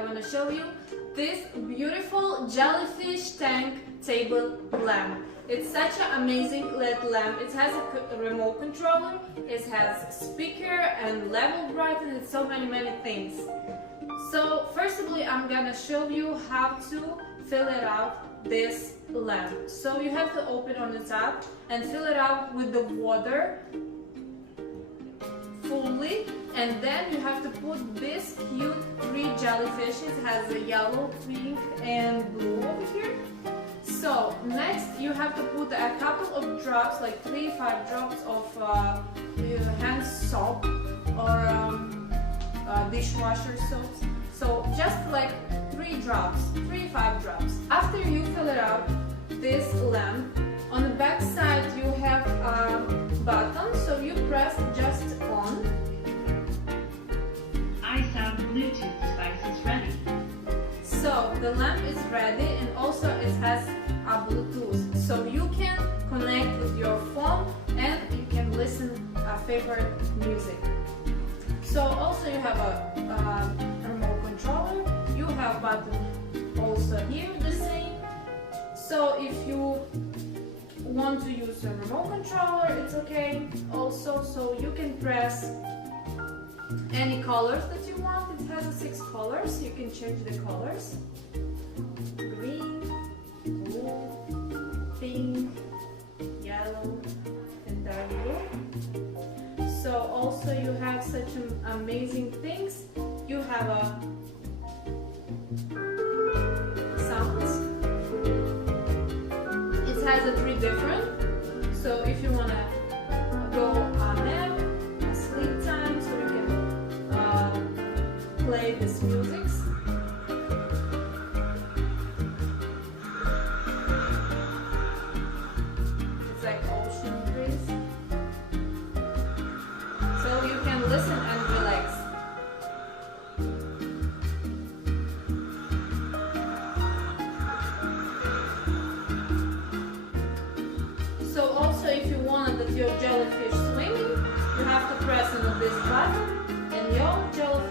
I want to show you this beautiful jellyfish tank table lamp. It's such an amazing LED lamp. It has a remote controller, it has speaker and level brighten, and so many things. So first of all, I'm gonna show you how to fill it out this lamp. So you have to open on the top and fill it out with the water fully, and then you have to put this cute 3 jellyfishes. It has a yellow, pink and blue over here. So next you have to put a couple of drops, like 3-5 drops of hand soap or dishwasher soap. So just like 3-5 drops. After you fill it out, this lamp, on the back side you have a button, so you press just on. iSound Bluetooth device is ready. So the lamp is ready, and also it has a Bluetooth, so you can connect with your phone and you can listen favorite music. So also you have a remote controller, you have button also here the same. So if you want to use a remote controller, it's okay also, so you can press any colors that you want. It has 6 colors, you can change the colors: green, blue, pink, yellow and dark blue. So also you have such amazing things. You have a sounds. It has a 3 different. So if you wanna go on nap, a sleep time, so you can play this music. It's like ocean breeze. So you can listen and relax. So also if you want that your jellyfish swimming, you have to press on this button and your jellyfish